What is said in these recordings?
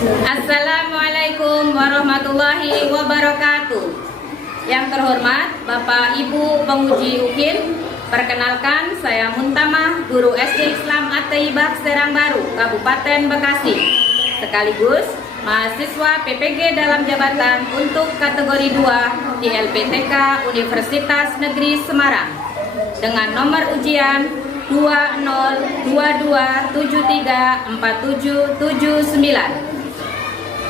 Assalamualaikum warahmatullahi wabarakatuh. Yang terhormat Bapak Ibu Penguji UKIN, perkenalkan saya Muntamah, guru SD Islam At-Thayyibah Serang Baru, Kabupaten Bekasi, sekaligus mahasiswa PPG dalam jabatan untuk kategori 2 di LPTK Universitas Negeri Semarang dengan nomor ujian 2022734779.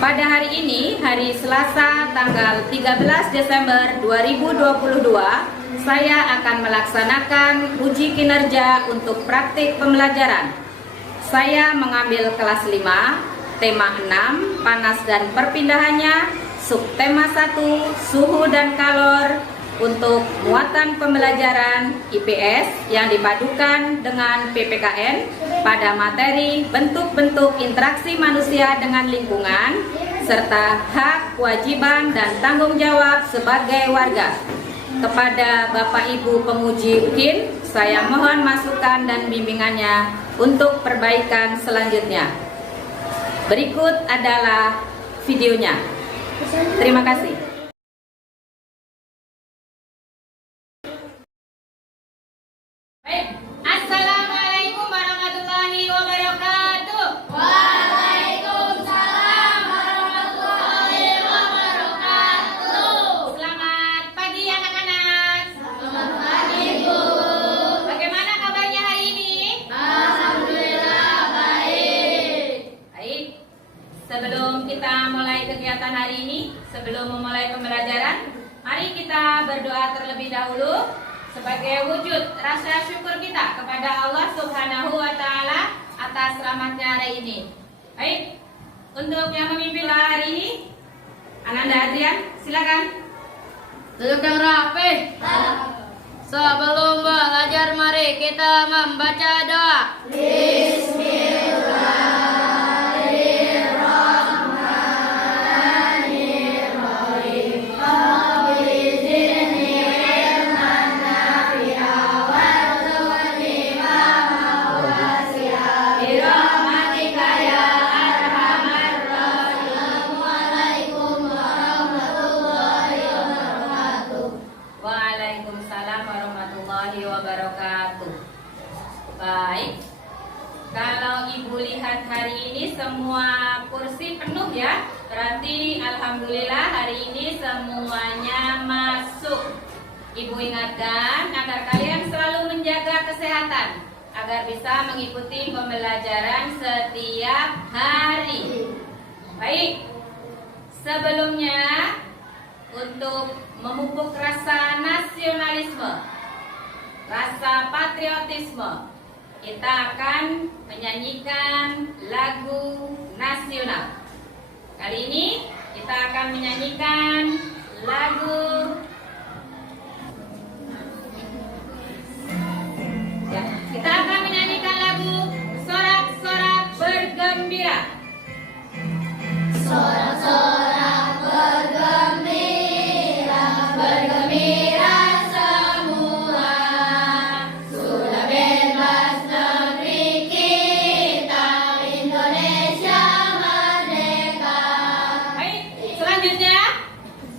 Pada hari ini, hari Selasa tanggal 13 Desember 2022, saya akan melaksanakan uji kinerja untuk praktik pembelajaran. Saya mengambil kelas 5, tema 6, panas dan perpindahannya, subtema 1, suhu dan kalor, untuk muatan pembelajaran IPS yang dipadukan dengan PPKN pada materi bentuk-bentuk interaksi manusia dengan lingkungan, serta hak, kewajiban, dan tanggung jawab sebagai warga. Kepada Bapak Ibu Penguji UKIN, saya mohon masukan dan bimbingannya untuk perbaikan selanjutnya. Berikut adalah videonya. Terima kasih. Assalamualaikum warahmatullahi wabarakatuh. Waalaikumsalam warahmatullahi wabarakatuh. Selamat pagi anak-anak. Selamat pagi, Bu. Bagaimana kabarnya hari ini? Alhamdulillah baik. Baik. Sebelum kita mulai kegiatan hari ini, sebelum memulai pembelajaran, mari kita berdoa terlebih dahulu sebagai wujud rasa syukur kita kepada Allah Subhanahu wa Ta'ala atas rahmatnya hari ini. Baik, untuk yang memimpin hari ini, Ananda Adrian, silakan. Duduk yang rapi. Sebelum belajar, mari kita membaca doa. Waalaikumsalam warahmatullahi wabarakatuh. Baik, kalau Ibu lihat hari ini semua kursi penuh ya, berarti alhamdulillah hari ini semuanya masuk. Ibu ingatkan agar kalian selalu menjaga kesehatan agar bisa mengikuti pembelajaran setiap hari. Baik, sebelumnya untuk memupuk rasa nasionalisme, rasa patriotisme, kita akan menyanyikan lagu nasional. Kali ini kita akan menyanyikan lagu ya, kita akan menyanyikan lagu Sorak-sorak bergembira. Sorak-sorak bergembira, bergembira semua. Sudah bebas negeri kita, Indonesia merdeka. Baik, selanjutnya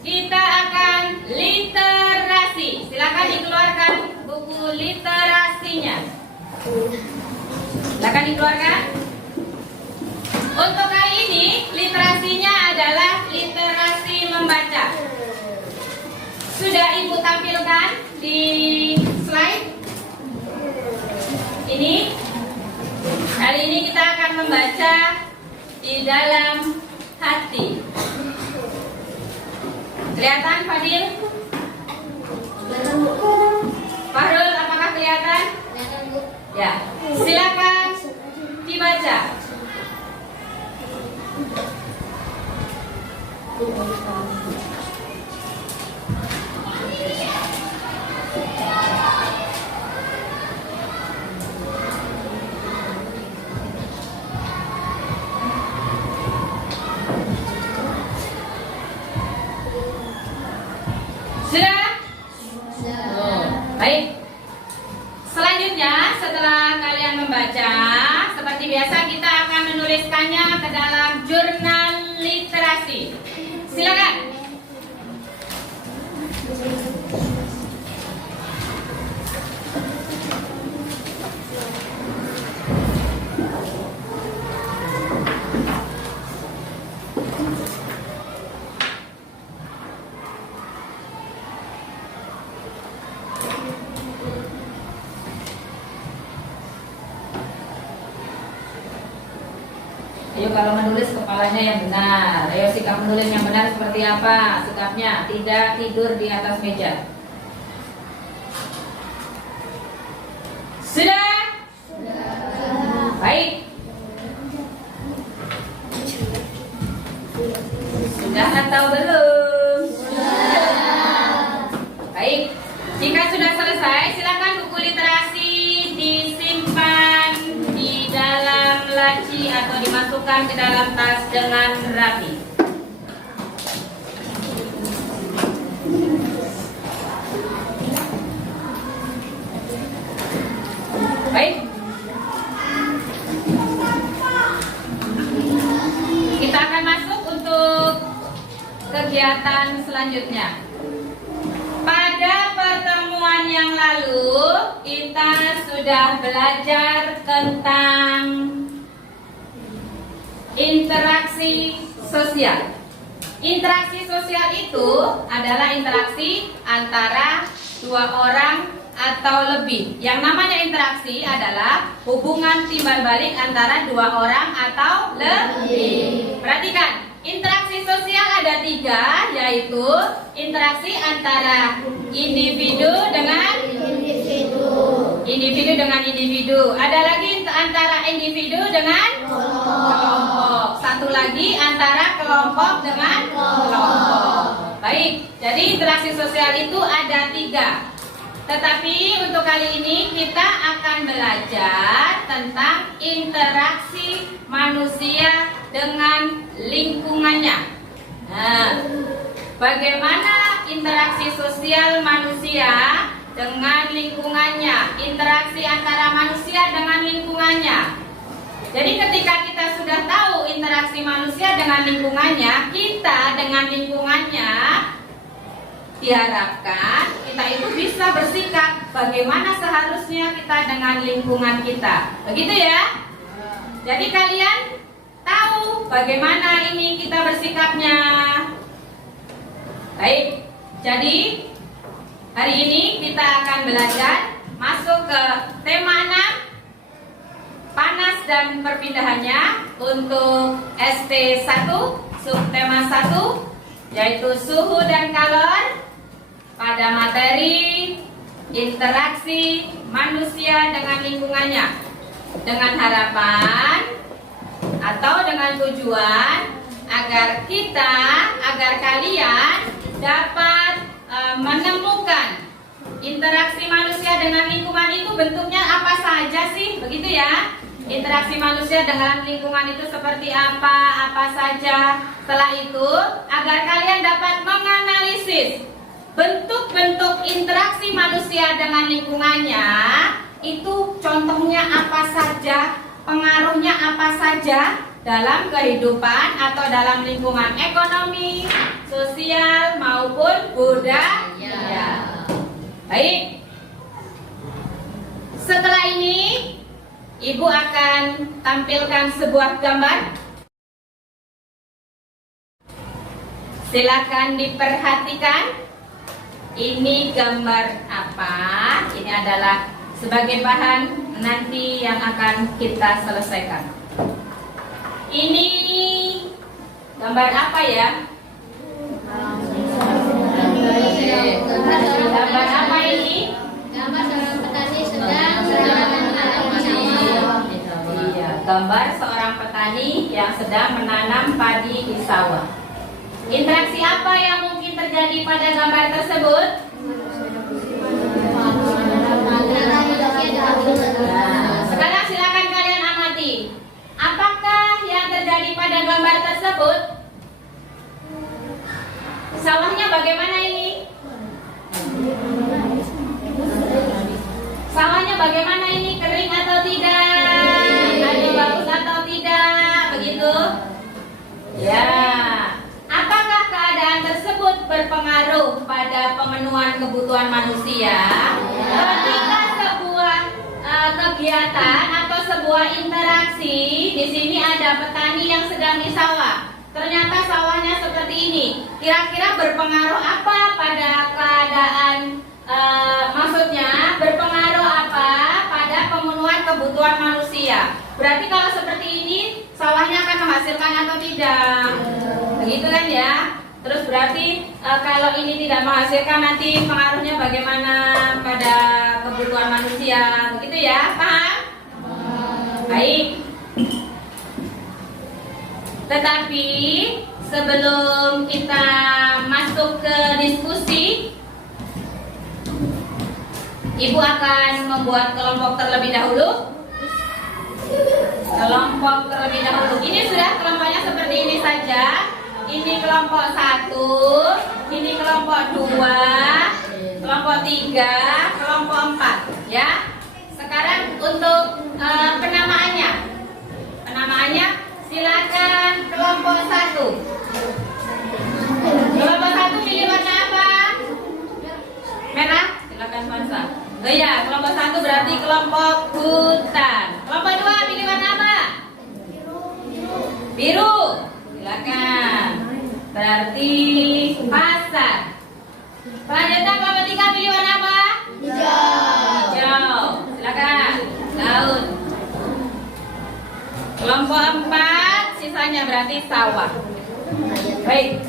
kita akan literasi. Silakan dikeluarkan buku literasinya. Silakan dikeluarkan. Untuk kali ini literasinya adalah literasi membaca. Sudah Ibu tampilkan di slide ini. Kali ini kita akan membaca di dalam hati. Kelihatan Fadil? Fahrul, apakah kelihatan? Ya, silakan dibaca. kalau menulis kepalanya yang benar. Ayo sikap menulis yang benar seperti apa? Sikapnya tidak tidur di atas meja. Sudah? Baik. Sudah atau belum? Baik. Jika sudah selesai, silakan buku literasi disimpan di dalam laci atau dimasukkan ke dalam tas dengan rapi. Baik. Kita akan masuk untuk kegiatan selanjutnya. Pada pertemuan yang lalu kita sudah belajar tentang interaksi sosial. Interaksi sosial itu adalah interaksi antara dua orang atau lebih. Yang namanya interaksi adalah hubungan timbal balik antara dua orang atau lebih. Perhatikan, interaksi sosial ada 3, yaitu interaksi antara individu dengan individu. Ada lagi antara individu dengan kelompok. Satu lagi antara kelompok dengan kelompok. Baik, jadi interaksi sosial itu ada 3. Tetapi untuk kali ini kita akan belajar tentang interaksi manusia dengan lingkungannya. Nah, bagaimana interaksi sosial manusia dengan lingkungannya, interaksi antara manusia dengan lingkungannya. Jadi ketika kita sudah tahu interaksi manusia dengan lingkungannya, kita dengan lingkungannya, diharapkan kita itu bisa bersikap bagaimana seharusnya kita dengan lingkungan kita. Begitu ya? Jadi kalian tahu bagaimana ini kita bersikapnya. Baik, jadi hari ini kita akan belajar masuk ke tema 6, panas dan perpindahannya, untuk ST1, subtema 1, yaitu suhu dan kalor, pada materi interaksi manusia dengan lingkungannya, dengan harapan atau dengan tujuan agar kalian dapat menemukan interaksi manusia dengan lingkungan itu bentuknya apa saja sih, begitu ya? Interaksi manusia dengan lingkungan itu seperti apa saja. Setelah itu, agar kalian dapat menganalisis bentuk-bentuk interaksi manusia dengan lingkungannya, itu contohnya apa saja, pengaruhnya apa saja dalam kehidupan atau dalam lingkungan ekonomi, sosial maupun budaya. Baik. Setelah ini Ibu akan tampilkan sebuah gambar. Silakan diperhatikan. Ini gambar apa? Ini adalah sebagai bahan nanti yang akan kita selesaikan. Ini gambar apa ya? Gambar apa ini? Gambar seorang petani sedang menanam sawah. Iya, gambar seorang petani yang sedang menanam padi di sawah. Interaksi apa yang mungkin terjadi pada gambar tersebut? Nah, sekarang silakan kalian amati. Apakah yang terjadi pada gambar tersebut? Sawahnya bagaimana ini? Sawahnya bagaimana ini? Kering atau tidak? Ada bagus atau tidak? Begitu? Ya. Apakah keadaan tersebut berpengaruh pada pemenuhan kebutuhan manusia? Ketika sebuah kegiatan atau sebuah interaksi, di sini ada petani yang sedang di sawah. Ternyata sawahnya seperti ini. Kira-kira berpengaruh apa pada keadaan? Maksudnya berpengaruh apa pada pemenuhan kebutuhan manusia? Berarti kalau seperti ini, sawahnya akan menghasilkan atau tidak? Begitu kan ya? Terus berarti kalau ini tidak menghasilkan, nanti pengaruhnya bagaimana pada kebutuhan manusia? Begitu ya? Paham? Baik. Tetapi sebelum kita masuk ke diskusi, Ibu akan membuat kelompok terlebih dahulu. Kelompok terlebih dahulu. Ini sudah kelompoknya seperti ini saja. Ini kelompok 1, ini kelompok 2, kelompok 3, kelompok 4, ya. Sekarang untuk penamaannya. Penamaannya silakan kelompok 1. Kelompok 1 pilih warna apa? Merah? Silakan Fansa. Oh iya, kelompok 1 berarti kelompok hutan. Kelompok 2 pilih warna apa? Biru. Silakan. Berarti pasar. Selanjutnya kelompok 3 pilih warna apa? Hijau. Hijau. Silakan. Laut. Kelompok 4 sisanya berarti sawah. Baik.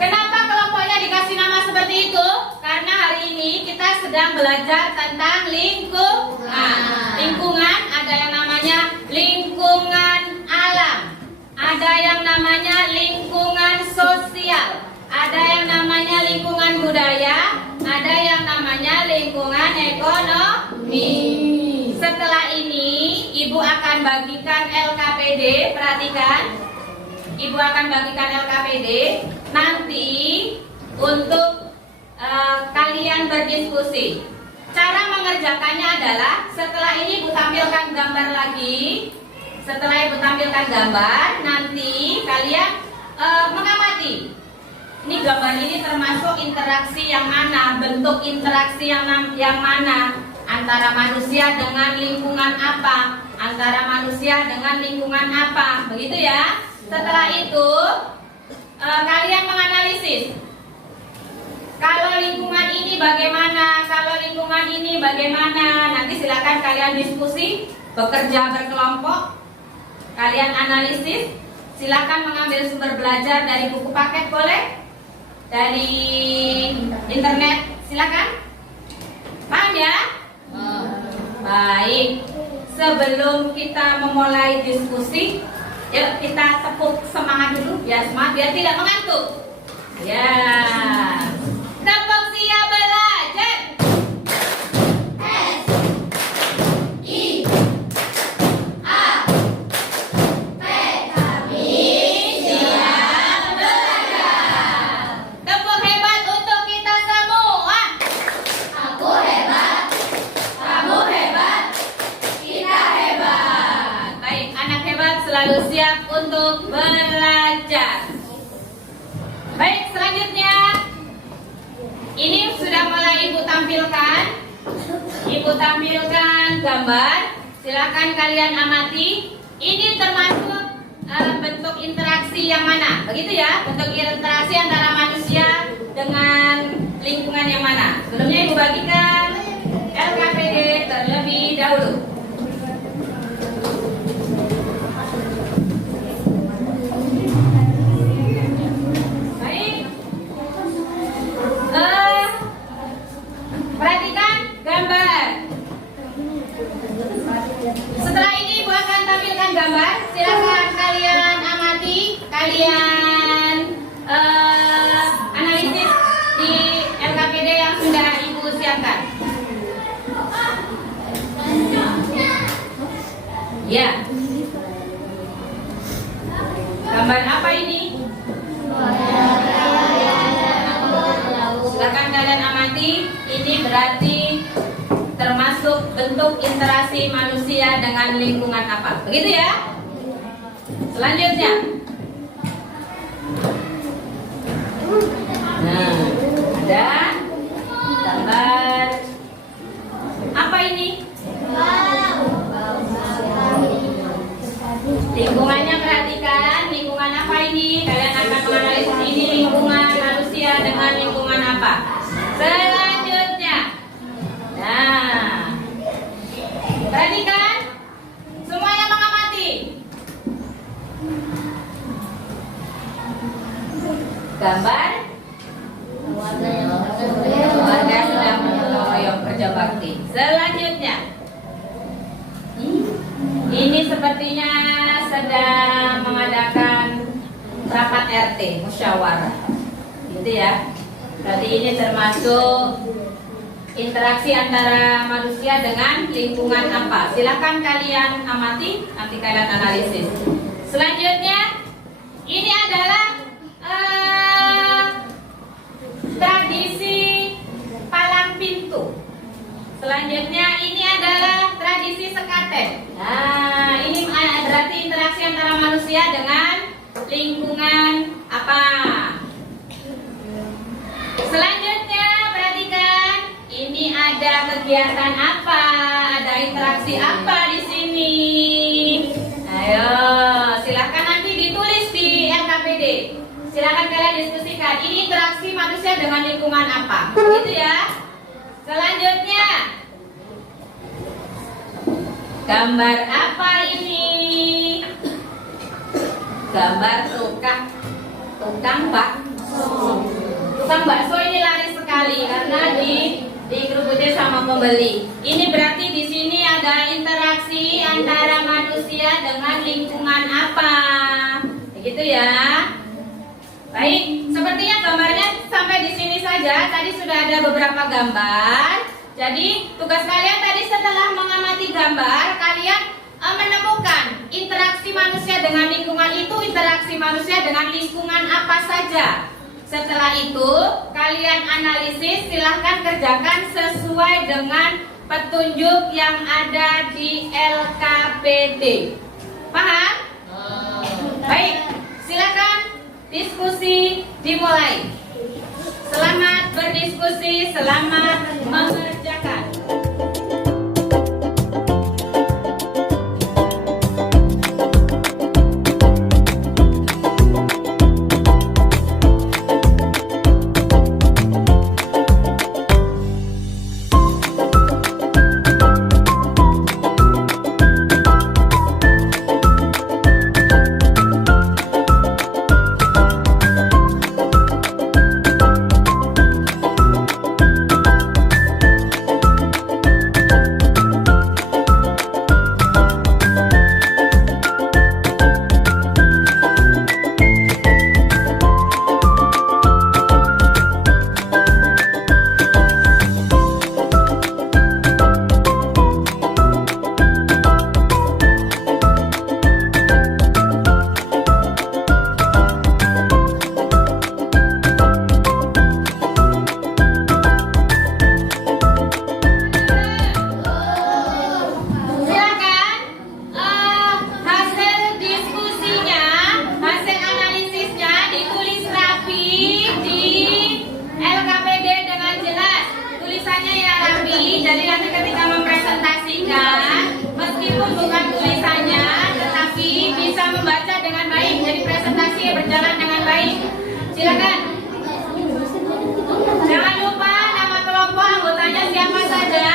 Kenapa kelompoknya dikasih nama seperti itu? Karena hari ini kita sedang belajar tentang lingkungan. Lingkungan ada yang namanya lingkungan alam, ada yang namanya lingkungan sosial, ada yang namanya lingkungan budaya, ada yang namanya lingkungan ekonomi. Setelah ini Ibu akan bagikan LKPD, perhatikan. Ibu akan bagikan LKPD nanti untuk kalian berdiskusi. Cara mengerjakannya adalah setelah ini Ibu tampilkan gambar lagi. Setelah Ibu tampilkan gambar, nanti kalian mengamati. Ini gambar ini termasuk interaksi yang mana, bentuk interaksi yang mana, antara manusia dengan lingkungan apa, antara manusia dengan lingkungan apa, begitu ya. Setelah itu kalian menganalisis. Kalau lingkungan ini bagaimana, kalau lingkungan ini bagaimana. Nanti silakan kalian diskusi, bekerja berkelompok, kalian analisis. Silakan mengambil sumber belajar dari buku paket, boleh? Dari internet, silakan. Paham ya? Baik. Sebelum kita memulai diskusi, yuk kita tepuk semangat dulu, biar semangat, biar tidak mengantuk. Ya. Tepuk siap belajar. S I A P kami siap belajar. Tepuk hebat untuk kita semua. Aku hebat, kamu hebat, kita hebat. Baik, anak hebat selalu siap untuk belajar. Baik, selanjutnya ini sudah mulai Ibu tampilkan. Ibu tampilkan gambar. Silakan kalian amati. Ini termasuk bentuk interaksi yang mana? Begitu ya, bentuk interaksi antara manusia dengan lingkungan yang mana? Sebelumnya Ibu bagikan LKPD terlebih dahulu. Perhatikan gambar. Setelah ini Ibu akan tampilkan gambar. Silakan kalian amati, kalian analisis di LKPD yang sudah Ibu siapkan. Ya. Gambar apa ini? Silakan kalian amati. Ini berarti termasuk bentuk interaksi manusia dengan lingkungan apa. Begitu ya. Selanjutnya. Nah, ada gambar apa ini? Lingkungannya perhatikan. Lingkungan apa ini? Kalian akan menganalisis ini lingkungan manusia dengan lingkungan apa. Selanjutnya. Nah, perhatikan. Semuanya mengamati. bakti. Selanjutnya, ini sepertinya sedang mengadakan rapat RT, musyawarah, gitu ya. Berarti ini termasuk interaksi antara manusia dengan lingkungan apa? Silakan kalian amati, nanti kalian analisis. Selanjutnya, ini adalah tradisi palang pintu. Selanjutnya, ini adalah tradisi sekaten. Nah, ini berarti interaksi antara manusia dengan lingkungan apa? Selanjutnya, perhatikan. Ini ada kegiatan apa? Ada interaksi apa di sini? Ayo, silakan nanti ditulis di LKPD. Silakan kalian diskusikan. Ini interaksi manusia dengan lingkungan apa? Gitu ya. Selanjutnya, gambar apa ini? Gambar tukang bakso. Tukang bakso ini laris sekali karena dikerubuti sama pembeli. Ini berarti di sini ada interaksi antara manusia dengan lingkungan apa? Begitu ya. Baik, sepertinya gambarnya sampai di sini saja. Tadi sudah ada beberapa gambar. Jadi tugas kalian tadi setelah mengamati gambar, kalian menemukan interaksi manusia dengan lingkungan itu, interaksi manusia dengan lingkungan apa saja. Setelah itu, kalian analisis, silahkan kerjakan sesuai dengan petunjuk yang ada di LKPD. Paham? Baik, silakan diskusi dimulai. Selamat berdiskusi, selamat mengerjakan. Jadi nanti ketika mempresentasikan, meskipun bukan tulisannya, tetapi bisa membaca dengan baik. Jadi presentasi berjalan dengan baik. Silakan. Jangan lupa nama kelompok anggotanya siapa saja.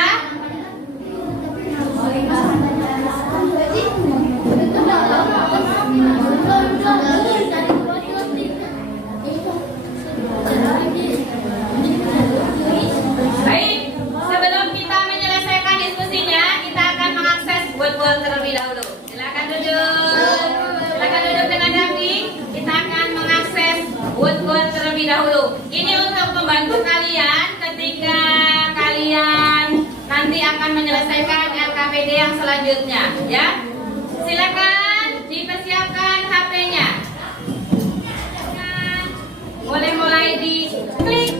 Baik, sebelum kita menyelesaikan diskusinya, kita akan mengakses buat-buat terlebih dahulu. Silakan duduk. Silakan duduk dengan rapi. Kita akan mengakses buat-buat terlebih dahulu. Ini untuk membantu kalian ketika kalian nanti akan menyelesaikan LKPD yang selanjutnya, ya. Silakan dipersiapkan HP-nya. Mulai di klik.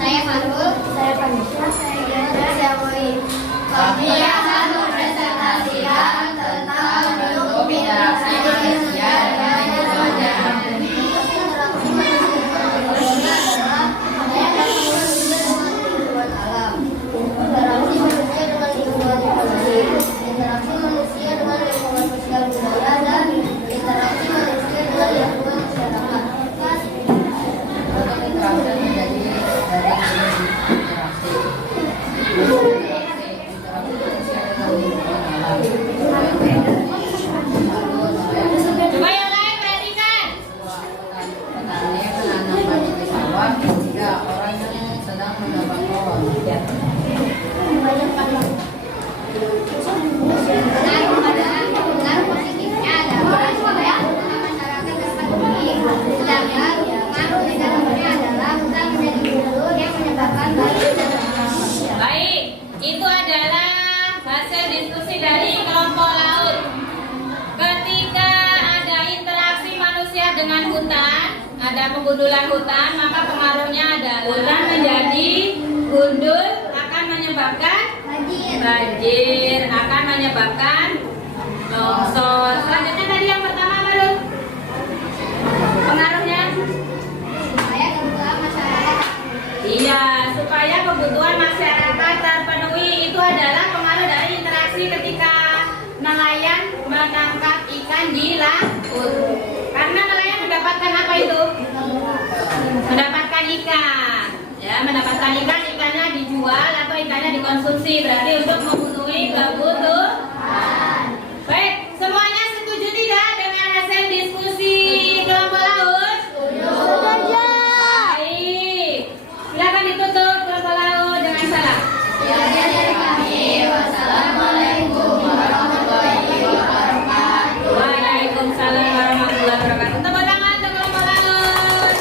Saya Farul. Saya Panisha. Saya Gendra. Saya Boy. Kami akan mempresentasikan tentang bentuk interaksi manusia dengan lingkungannya. Interaksi manusia dengan lingkungan ekologi, interaksi manusia dengan lingkungan sosial budaya, dan interaksi manusia dengan lingkungan masyarakat. Interaksi menjadi dari interaksi manusia dengan lingkungan alam. Coba yang lain perhatikan. Petani menanam di sawah, 3 orang yang sedang mendapat pohon. Pengaruh positifnya adalah supaya masyarakat dapat memilih. Sedangkan pengaruh negatifnya adalah hutan menjadi gundul yang menyebabkan banjir dan manusia. Baik, itu adalah hasil diskusi dari kelompok laut. Ketika ada interaksi manusia dengan hutan, ada penggundulan hutan, maka pengaruhnya adalah hutan menjadi gundul akan menyebabkan banjir, akan menyebabkan longsor. Selanjutnya tadi yang pertama baru pengaruhnya. Supaya kebutuhan masyarakat Iya, supaya kebutuhan masyarakat terpenuhi. Itu adalah pengaruh dari interaksi ketika nelayan menangkap ikan di laut. Karena nelayan mendapatkan apa itu? Mendapatkan ikan. Ya, mendapatkan ikan, ikannya dijual atau ikannya dikonsumsi. Berarti untuk memenuhi kebutuhan. Baik, semuanya setuju tidak dengan hasil diskusi kelompok laut? Setuju. Baik, silakan ditutup kelompok laut dengan salam. Wassalamualaikum warahmatullahi wabarakatuh. Waalaikumsalam warahmatullahi wabarakatuh. Tepuk tangan untuk kelompok laut.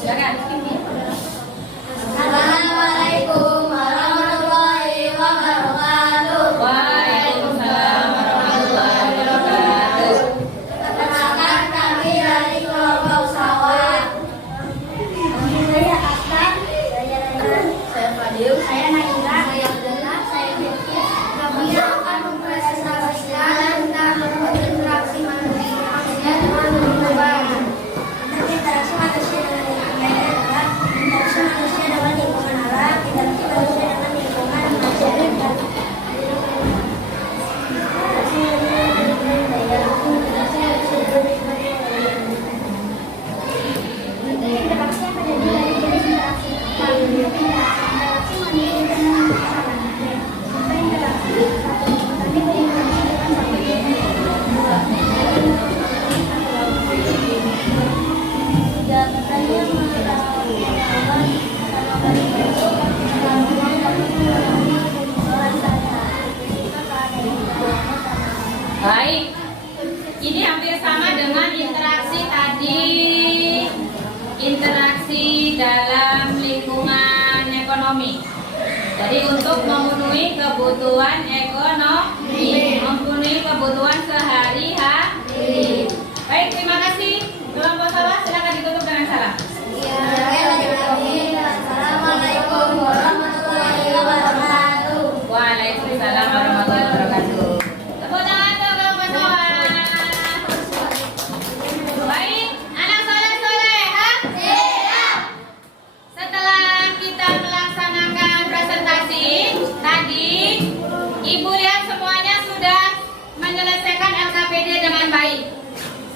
Silakan. Assalamualaikum warahmatullahi wabarakatuh. Waalaikumsalam warahmatullahi wabarakatuh. Perkenalkan kami dari kelompok sawah. Saya Akbar, saya Rayyan, saya Fadil, saya Naila, saya Abdullah, saya Betty. Kami akan mempresentasikan tentang interaksi manusia dengan lingkungan. Interaksi manusia dengan lingkungan adalah interaksi manusia dengan lingkungan alam, interaksi manusia dengan lingkungan masyarakat. Baik, ini hampir sama dengan interaksi tadi. Interaksi dalam lingkungan ekonomi. Jadi untuk memenuhi kebutuhan ekonomi, memenuhi kebutuhan sehari-hari. Baik, terima kasih. Kelompok sawah silakan ditutup dengan salam. Assalamualaikum warahmatullahi wabarakatuh. Waalaikumsalam warahmatullahi wabarakatuh. Tepuk tangan untuk kelompok sawah. Baik, anak soleh-solehah. Setelah kita melaksanakan presentasi tadi, Ibu lihat semuanya sudah menyelesaikan LKPD dengan baik.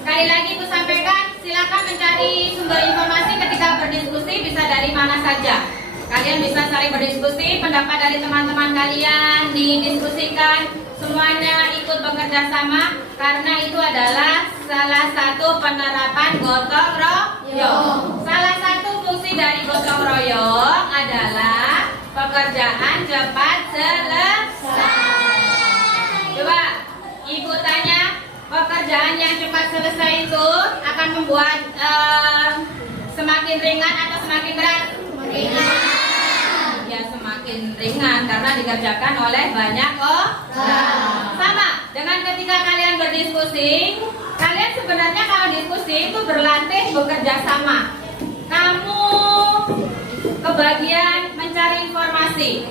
Sekali lagi Ibu sampaikan, silakan mencari sumber informasi ketika berdiskusi, bisa dari mana saja. Kalian bisa saling berdiskusi, pendapat dari teman-teman kalian didiskusikan, semuanya ikut bekerja sama, karena itu adalah salah satu penerapan gotong royong. Salah satu fungsi dari gotong royong adalah pekerjaan cepat selesai. Coba Ibu tanya, pekerjaan yang cepat selesai itu akan membuat semakin ringan atau semakin berat? Ringan. Ya, semakin ringan karena dikerjakan oleh banyak orang. Sama dengan ketika kalian berdiskusi, Kalian sebenarnya kalau diskusi itu berlatih bekerja sama. Kamu kebagian mencari informasi,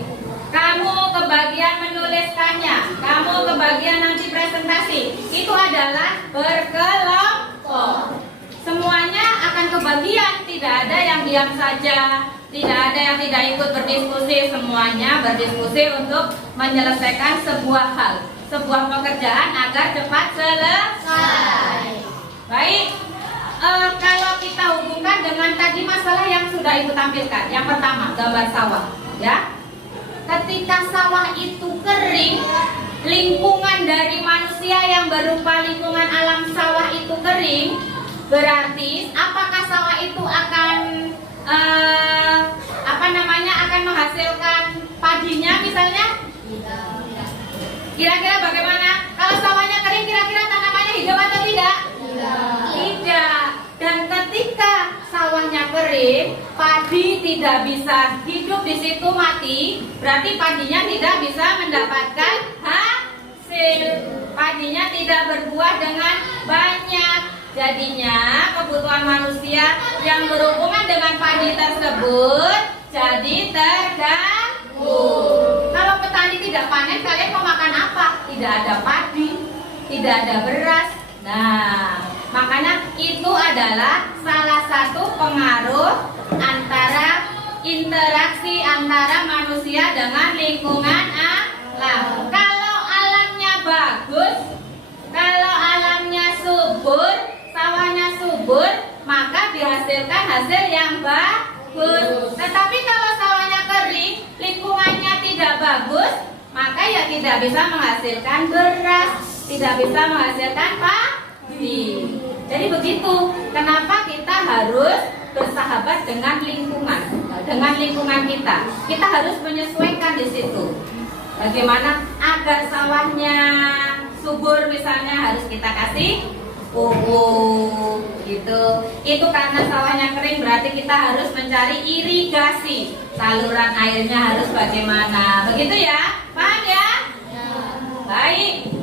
kamu kebagian menuliskannya, kamu kebagian nanti presentasi. Itu adalah berkelompok. Semuanya akan kebagian, tidak ada yang diam saja, tidak ada yang tidak ikut berdiskusi. Semuanya berdiskusi untuk menyelesaikan sebuah hal, sebuah pekerjaan agar cepat selesai. Baik, kalau kita hubungkan dengan tadi masalah yang sudah Ibu tampilkan. Yang pertama, gambar sawah, ya. Ketika sawah itu kering, lingkungan dari manusia yang berupa lingkungan alam sawah itu kering, berarti apakah sawah itu akan akan menghasilkan padinya misalnya? Kira-kira bagaimana? Kalau sawahnya kering, kira-kira tanamannya hidup atau tidak? Tidak. Dan ketika sawahnya kering, padi tidak bisa hidup di situ, mati. Berarti padinya tidak bisa mendapatkan hasil. Padinya tidak berbuah dengan banyak. Jadinya kebutuhan manusia yang berhubungan dengan padi tersebut jadi terganggu. Kalau petani tidak panen, kalian mau makan apa? Tidak ada padi, tidak ada beras. Nah, makanya itu adalah salah satu pengaruh antara interaksi antara manusia dengan lingkungan alam. Kalau alamnya bagus, kalau alamnya subur, sawahnya subur, maka dihasilkan hasil yang bagus. Tetapi kalau sawahnya kering, lingkungannya tidak bagus, maka ya tidak bisa menghasilkan beras, tidak bisa menghasilkan padi. Jadi begitu. Kenapa kita harus bersahabat dengan lingkungan kita? Kita harus menyesuaikan di situ. Bagaimana agar sawahnya subur, misalnya harus kita kasih pupuk gitu. Itu karena sawahnya kering, berarti kita harus mencari irigasi. Saluran airnya harus bagaimana? Begitu ya? Paham ya? Baik.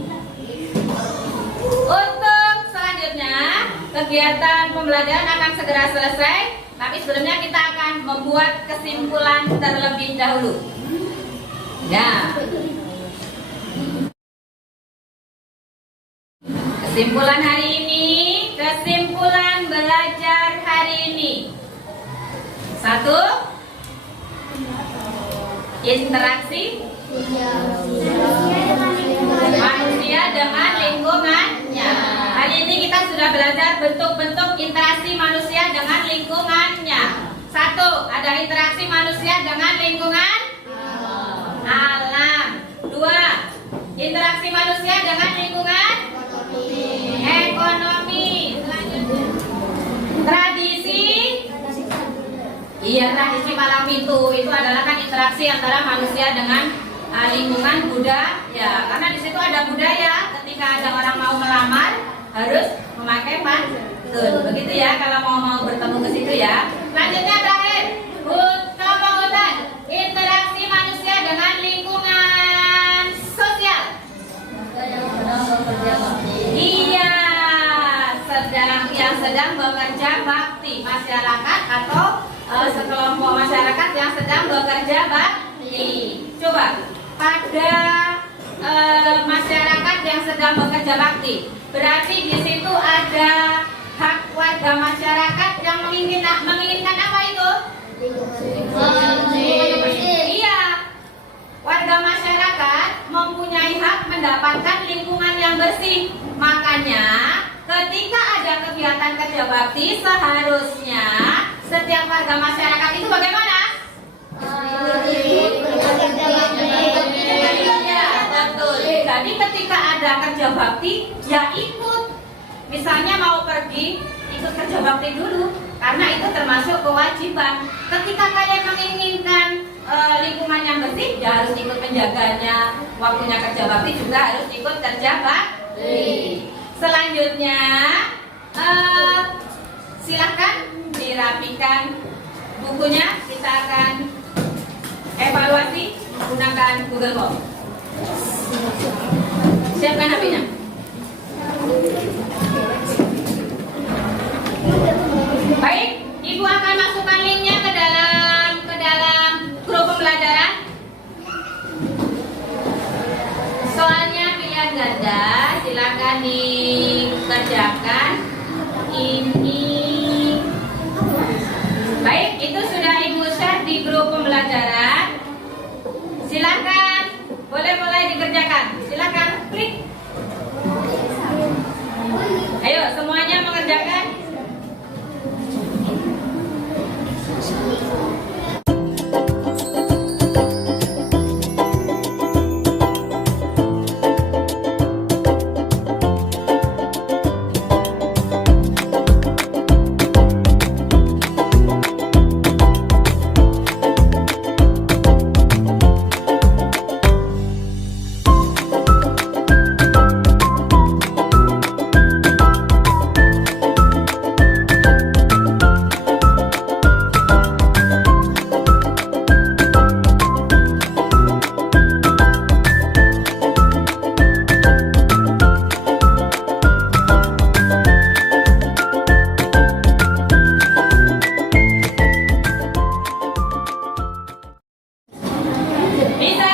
Untuk selanjutnya, kegiatan pembelajaran akan segera selesai. Tapi sebelumnya kita akan membuat kesimpulan terlebih dahulu. Ya. Kesimpulan hari ini, kesimpulan belajar hari ini. 1. Interaksi manusia dengan lingkungannya. Hari ini kita sudah belajar bentuk-bentuk interaksi manusia dengan lingkungannya. 1. Ada interaksi manusia dengan lingkungan alam. 2. Interaksi manusia dengan lingkungan ekonomi. Tradisi. Iya, tradisi malam itu adalah kan interaksi antara manusia dengan lingkungan budaya. Karena di situ ada budaya. Ketika ada orang mau melamar harus memakai pantun. Begitu ya kalau mau bertemu ke situ ya. Selanjutnya terakhir, kepengurusan interaksi manusia dengan lingkungan sosial. Iya, yang sedang bekerja bakti, masyarakat atau sekelompok masyarakat yang sedang bekerja bakti. Coba pada masyarakat yang sedang bekerja bakti, berarti di situ ada hak warga masyarakat yang menginginkan apa itu? Iya, warga masyarakat mempunyai hak mendapatkan lingkungan yang bersih. Makanya ketika ada kegiatan kerja bakti, seharusnya setiap warga masyarakat itu bagaimana? Iya, betul. Jadi ketika ada kerja bakti, ya ikut. Misalnya mau pergi, ikut kerja bakti dulu, karena itu termasuk kewajiban. Ketika kalian menginginkan lingkungan yang bersih, ya harus ikut menjaganya. Waktunya kerja bakti juga harus ikut kerja bakti. Selanjutnya, silakan dirapikan bukunya. Kita akan evaluasi menggunakan Google Form. Siapkan HP-nya. akan dikerjakan ini. Baik, itu sudah Ibu share di grup pembelajaran. Silakan, boleh mulai dikerjakan. Silakan klik. Ayo semuanya mengerjakan. Bisa?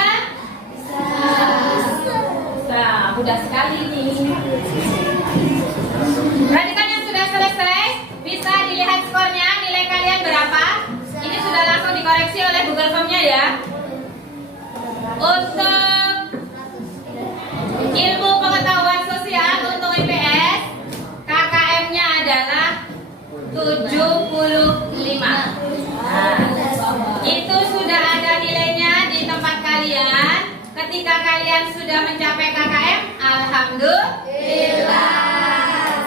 Nah, mudah sekali nih. Perhatikan yang sudah selesai, bisa dilihat skornya, nilai kalian berapa? Ini sudah langsung dikoreksi oleh Google Form-nya ya. Untuk ilmu pengetahuan sosial untuk IPS, KKM-nya adalah 75. Nah, itu sudah ada nilainya di tempat kalian. Ketika kalian sudah mencapai KKM, alhamdulillah.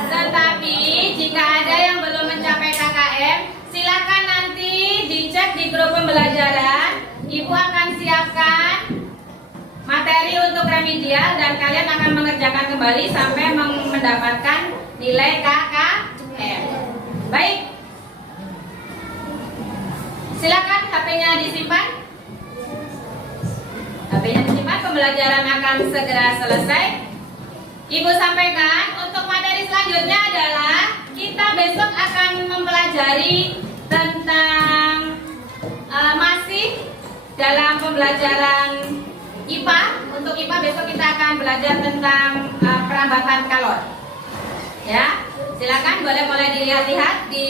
Tetapi jika ada yang belum mencapai KKM, silakan nanti dicek di grup pembelajaran. Ibu akan siapkan materi untuk remedial dan kalian akan mengerjakan kembali sampai mendapatkan nilai KKM. Baik. Silakan HP-nya disimpan. HP-nya disimpan, pembelajaran akan segera selesai. Ibu sampaikan untuk materi selanjutnya adalah kita besok akan mempelajari tentang masih dalam pembelajaran IPA. Untuk IPA besok kita akan belajar tentang perambatan kalor. Ya. Silakan boleh mulai dilihat-lihat di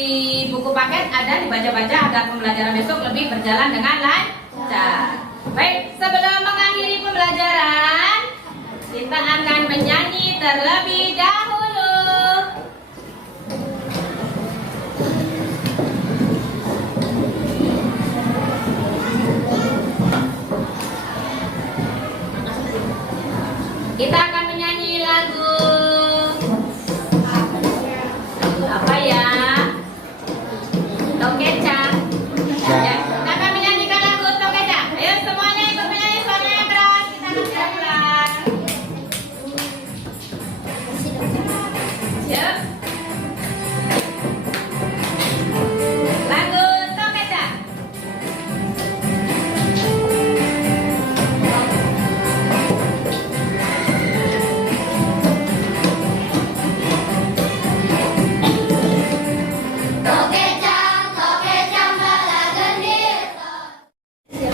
buku paket, ada dibaca-baca agar pembelajaran besok lebih berjalan dengan lancar. Baik, sebelum mengakhiri pembelajaran, kita akan menyanyi terlebih dahulu. Kita akan menyanyi lagu apa ya? Tokecang. Ya, kita akan menyanyikan lagu Tokecang. Ayo semuanya ikut menyanyi, suaranya yang keras. Kita akan pelan. Siap? Lagu Tokecang.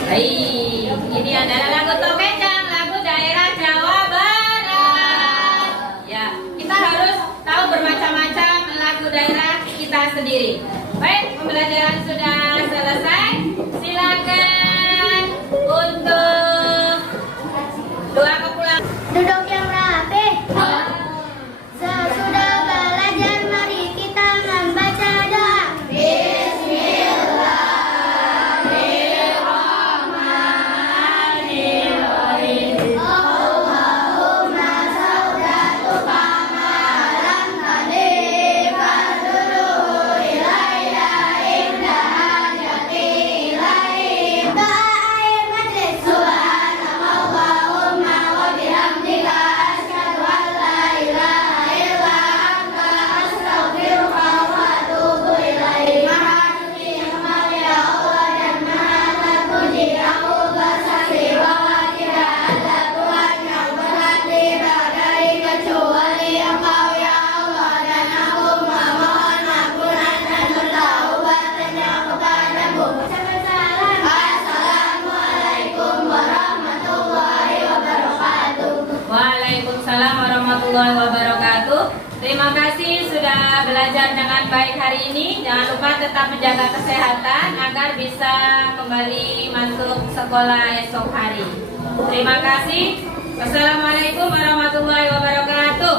Baik, ini adalah lagu Tokecang, lagu daerah Jawa Barat. Ya, kita harus tahu bermacam-macam lagu daerah kita sendiri. Baik, pembelajaran sudah selesai. Silakan untuk doa kepulangan. Duduk yang rapi. Sesudah belajar, mari kita membaca doa. Bismillahirrahmanirrahim. Terima kasih sudah belajar dengan baik hari ini. Jangan lupa tetap menjaga kesehatan agar bisa kembali masuk sekolah esok hari. Terima kasih. Wassalamualaikum warahmatullahi wabarakatuh.